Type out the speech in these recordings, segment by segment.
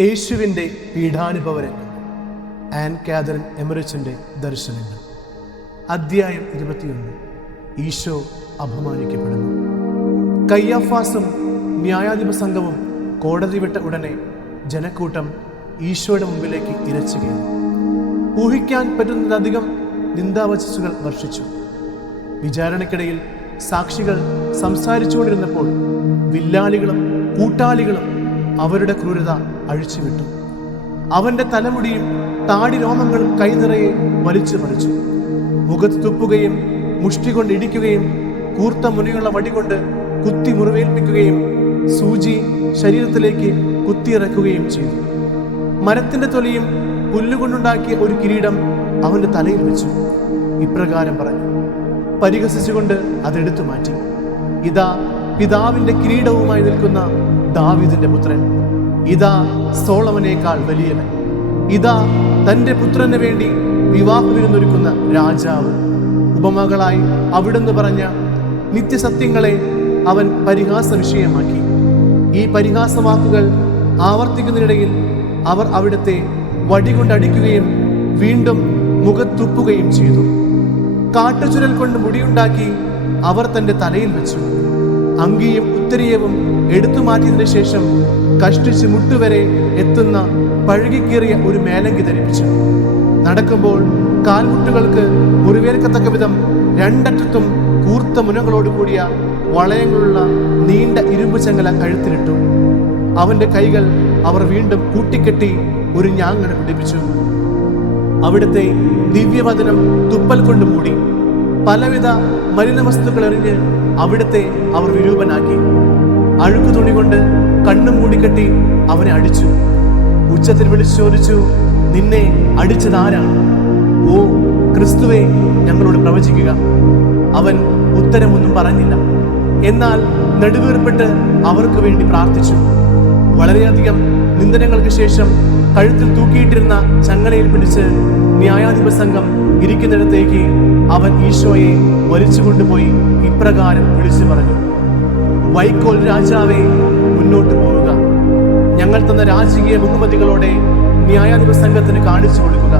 യേശുവിൻ്റെ പീഡാനുഭവരംഗം. An Catherine എമറിച്ചിൻ്റെ ദർശനങ്ങൾ. അധ്യായം 21. ഈശോ അപമാനിക്കപ്പെടുന്നു. കയ്യാഫാസും ന്യായാധിപ സംഘവും കോടതി വിട്ട ഉടനെ ജനക്കൂട്ടം ഈശോയുടെ മുമ്പിലേക്ക് ഇരച്ചുകയാണ്. ഊഹിക്കാൻ പറ്റുന്നതിലധികം നിന്ദാവചസ്സുകൾ വർഷിച്ചു. വിചാരണയ്ക്കിടയിൽ സാക്ഷികൾ സംസാരിച്ചുകൊണ്ടിരുന്നപ്പോൾ വില്ലാളികളും കൂട്ടാളികളും അവരുടെ ക്രൂരത അഴിച്ചുവിട്ടു. അവന്റെ തലമുടിയും താടി രോമങ്ങളും കൈനിറയെ വലിച്ചു മറിച്ചു. മുഖത്ത് തുപ്പുകയും മുഷ്ടി കൊണ്ട് ഇടിക്കുകയും കൂർത്ത മുനയുള്ള വടികൊണ്ട് കുത്തി മുറിവേൽപ്പിക്കുകയും സൂചി ശരീരത്തിലേക്ക് കുത്തിയിറക്കുകയും ചെയ്തു. മരത്തിന്റെ തൊലിയും പുല്ലുകൊണ്ടുണ്ടാക്കിയ ഒരു കിരീടം അവന്റെ തലയിൽ വെച്ചു. ഇപ്രകാരം പറഞ്ഞു, പരിഹസിച്ചുകൊണ്ട് അതെടുത്തു മാറ്റി. ഇതാ പിതാവിന്റെ കിരീടവുമായി നിൽക്കുന്ന ദാവീദിന്റെ പുത്രൻ. ഇതാ സോളമനേക്കാൾ വലിയവൻ. ഇതാ തന്റെ പുത്രന് വേണ്ടി വിവാഹവിരുന്നൊരുക്കുന്ന രാജാവ്. ഉപമകളായി അവിടുന്ന് പറഞ്ഞ നിത്യസത്യങ്ങളെ അവൻ പരിഹാസ വിഷയമാക്കി. ഈ പരിഹാസവാക്കുകൾ ആവർത്തിക്കുന്നതിനിടയിൽ അവർ അവിടുത്തെ വടികൊണ്ടടിക്കുകയും വീണ്ടും മുഖത്തുപ്പുകയും ചെയ്തു. കാട്ടുചുരൽ കൊണ്ട് മുടിയുണ്ടാക്കി അവർ തന്റെ തലയിൽ വെച്ചു. അങ്കിയും ഉത്തരീയവും എടുത്തു മാറ്റിയതിനു ശേഷം കഷ്ടിച്ച് മുട്ടുവരെ എത്തുന്ന പഴുകിക്കേറിയ ഒരു മേലങ്കി ധരിപ്പിച്ചു. നടക്കുമ്പോൾ കാൽമുട്ടുകൾക്ക് മുറിവേൽക്കത്തക്ക വിധം രണ്ടറ്റത്തും കൂർത്ത മുനകളോട് കൂടിയ വളയങ്ങളുള്ള നീണ്ട ഇരുമ്പ് ചങ്ങല കഴുത്തിലിട്ടു. അവന്റെ കൈകൾ അവർ വീണ്ടും കൂട്ടിക്കെട്ടി ഒരു ഞാങ്ങണ പിടിപ്പിച്ചു. അവിടുത്തെ ദിവ്യവദനം തുപ്പൽ കൊണ്ട് മൂടി. പലവിധ മലിന വസ്തുക്കൾ എറിഞ്ഞ് അവിടുത്തെ അവർ വിരൂപനാക്കി. അഴുക്കു തുണി കൊണ്ട് കണ്ണും മൂടിക്കെട്ടി അവനെ അടിച്ചു. ഉച്ചത്തിൽ വിളിച്ചു ചോദിച്ചു, നിന്നെ അടിച്ചതാരാണ്? ഓ ക്രിസ്തുവേ, ഞങ്ങളോട് പ്രവചിക്കുക. അവൻ ഉത്തരമൊന്നും പറഞ്ഞില്ല. എന്നാൽ നെടുവീർപ്പിട്ട് അവർക്ക് വേണ്ടി പ്രാർത്ഥിച്ചു. വളരെയധികം നിന്ദനങ്ങൾക്ക് ശേഷം കഴുത്തിൽ തൂക്കിയിട്ടിരുന്ന ചങ്ങലയിൽ പിടിച്ച് ന്യായാധിപ സംഘം ഇരിക്കുന്നിടത്തേക്ക് അവൻ ഈശോയെ വലിച്ചു കൊണ്ടുപോയി ഇപ്രകാരം വിളിച്ചു പറഞ്ഞു, വൈക്കോൽ രാജാവേ, മുന്നോട്ട് പോവുക. ഞങ്ങൾ തന്ന രാജകീയ ബഹുമതികളോടെ ന്യായാധിപ സംഘത്തിന് കാണിച്ചു കൊടുക്കുക.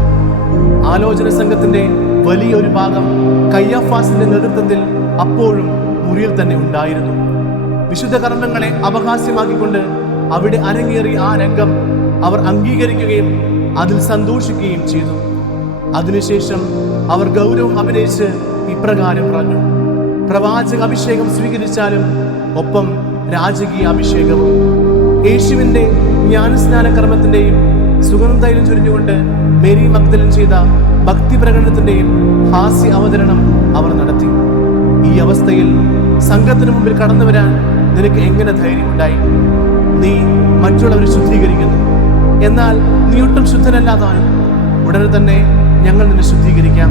ആലോചന സംഘത്തിന്റെ വലിയൊരു ഭാഗം കയ്യാഫാസിന്റെ നേതൃത്വത്തിൽ അപ്പോഴും മുറിയിൽ തന്നെ ഉണ്ടായിരുന്നു. വിശുദ്ധ കർമ്മങ്ങളെ അപഹാസ്യമാക്കിക്കൊണ്ട് അവിടെ അരങ്ങേറിയ ആ രംഗം അവർ അംഗീകരിക്കുകയും അതിൽ സന്തോഷിക്കുകയും ചെയ്തു. അതിനുശേഷം അവർ ഗൗരവം അഭിനയിച്ച് ഇപ്രകാരം പറഞ്ഞു, പ്രവാചക അഭിഷേകം സ്വീകരിച്ചാലും ഒപ്പം രാജകീയ അഭിഷേകവും. യേശുവിന്റെ ജ്ഞാനസ്നാന കർമ്മത്തിന്റെയും സുഗന്ധതൈലം ചൊരിഞ്ഞുകൊണ്ട് മേരി മഗ്ദലിൻ ചെയ്ത ഭക്തി പ്രകടനത്തിന്റെയും ഹാസ്യ അവതരണം അവർ നടത്തി. ഈ അവസ്ഥയിൽ സംഘത്തിന് മുമ്പിൽ കടന്നു വരാൻ നിനക്ക് എങ്ങനെ ധൈര്യമുണ്ടായി? നീ മറ്റുള്ളവരെ ശുദ്ധീകരിക്കുന്നു, എന്നാൽ നീ ഒട്ടും ശുദ്ധനല്ലാതാനും. ഉടനെ തന്നെ ഞങ്ങൾ നിന്നെ ശുദ്ധീകരിക്കാം.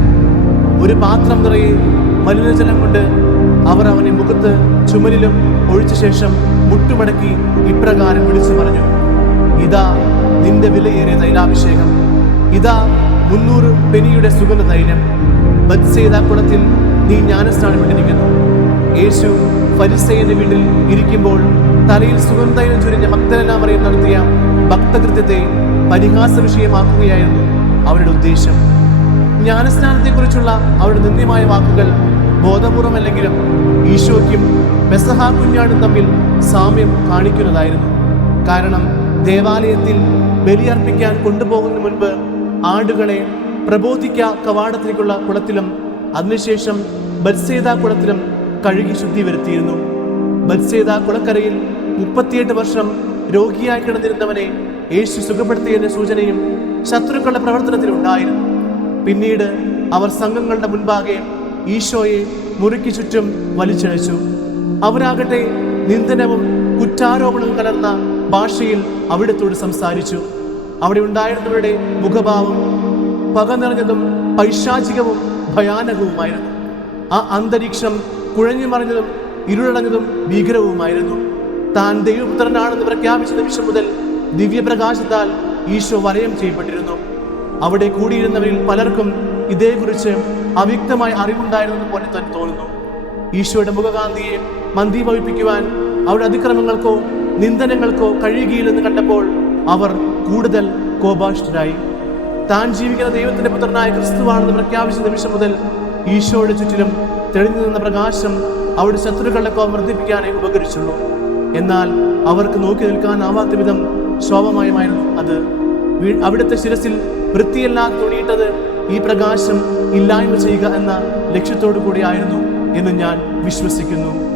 ഒരു പാത്രം നിറയെ മലിനജലം കൊണ്ട് അവർ അവനെ മുഖത്ത് ചുമലിലും ഒഴിച്ച ശേഷം മുട്ടുമടക്കി ഇപ്രകാരം വിളിച്ചു പറഞ്ഞു, ഇതാ നിന്റെ വിലയേറിയ തൈലാഭിഷേകം. ഇതാ 300 പെനിയുടെ സുഗന്ധ തൈലം. ബത്സേദ കുളത്തിൽ നീ ജ്ഞാനസ്നാനം വിട്ടിരിക്കുന്നു. യേശു ഫരിസേയന്റെ വീട്ടിൽ ഇരിക്കുമ്പോൾ തലയിൽ സുഗന്ധതൈലം ചൊരിഞ്ഞ മഗ്ദലന മറിയം നടത്തിയ ഭക്തകൃത്യത്തെ പരിഹാസ വിഷയമാക്കുകയായിരുന്നു അവരുടെ ഉദ്ദേശം. ജ്ഞാനസ്നാനത്തെക്കുറിച്ചുള്ള അവരുടെ നിന്ദ്യമായ വാക്കുകൾ ബോധപൂർവമല്ലെങ്കിലും ഈശോയ്ക്കും പെസഹ കുഞ്ഞാടും തമ്മിൽ സാമ്യം കാണിക്കുന്നതായിരുന്നു. കാരണം ദേവാലയത്തിൽ ബലിയർപ്പിക്കാൻ കൊണ്ടുപോകുന്നതിന് മുൻപ് ആടുകളെ പ്രബോധിക്ക കവാടത്തിലേക്കുള്ള കുളത്തിലും അതിനുശേഷം ബത്സേദ കുളത്തിലും കഴുകി ശുദ്ധി വരുത്തിയിരുന്നു. ബത്സേദ കുളക്കരയിൽ 38 വർഷം രോഗിയായി കിടന്നിരുന്നവനെ യേശു സുഖപ്പെടുത്തിയതിന്റെ സൂചനയും ശത്രുക്കളുടെ പ്രവർത്തനത്തിലുണ്ടായിരുന്നു. പിന്നീട് അവർ സംഘങ്ങളുടെ മുൻപാകെ ഈശോയെ മുറിക്ക് ചുറ്റും വലിച്ചഴച്ചു. അവരാകട്ടെ നിന്ദനവും കുറ്റാരോപണവും കലർന്ന ഭാഷയിൽ അവിടത്തോട് സംസാരിച്ചു. അവിടെ ഉണ്ടായിരുന്നവരുടെ മുഖഭാവം പക നിറഞ്ഞതും പൈശാചികവും ഭയാനകവുമായിരുന്നു. ആ അന്തരീക്ഷം കുഴഞ്ഞു മറിഞ്ഞതും ഇരുളടഞ്ഞതും ഭീകരവുമായിരുന്നു. താൻ ദൈവപുത്രനാണെന്ന് പ്രഖ്യാപിച്ച നിമിഷം മുതൽ ദിവ്യപ്രകാശത്താൽ ഈശോ വലയം ചെയ്യപ്പെട്ടിരുന്നു. അവിടെ കൂടിയിരുന്നവരിൽ പലർക്കും ഇതേക്കുറിച്ച് അവ്യക്തമായ അറിവുണ്ടായിരുന്നത് പോലെ തന്നെ തോന്നുന്നു. ഈശോയുടെ മുഖകാന്തിയെ മന്ദീഭവിപ്പിക്കുവാൻ അവരുടെ അതിക്രമങ്ങൾക്കോ നിന്ദനങ്ങൾക്കോ കഴിയുകയില്ലെന്ന് കണ്ടപ്പോൾ അവർ കൂടുതൽ കോപാഷ്ഠരായി. താൻ ജീവിക്കുന്ന ദൈവത്തിന്റെ പുത്രനായ ക്രിസ്തുവാണെന്ന് പ്രഖ്യാപിച്ച നിമിഷം മുതൽ ഈശോയുടെ ചുറ്റിലും തെളിഞ്ഞു നിന്ന പ്രകാശം അവരുടെ ശത്രുക്കളുടെ കോപം വർദ്ധിപ്പിക്കാനേ ഉപകരിച്ചുള്ളൂ. എന്നാൽ അവർക്ക് നോക്കി നിൽക്കാനാവാത്ത വിധം ശോഭമയമായിരുന്നു അത്. അവിടുത്തെ ശിരസിൽ വൃത്തിയില്ലാതെ തുണിയിട്ടത് ഈ പ്രകാശം ഇല്ലായ്മ ചെയ്യുക എന്ന ലക്ഷ്യത്തോടു കൂടിയായിരുന്നു എന്ന് ഞാൻ വിശ്വസിക്കുന്നു.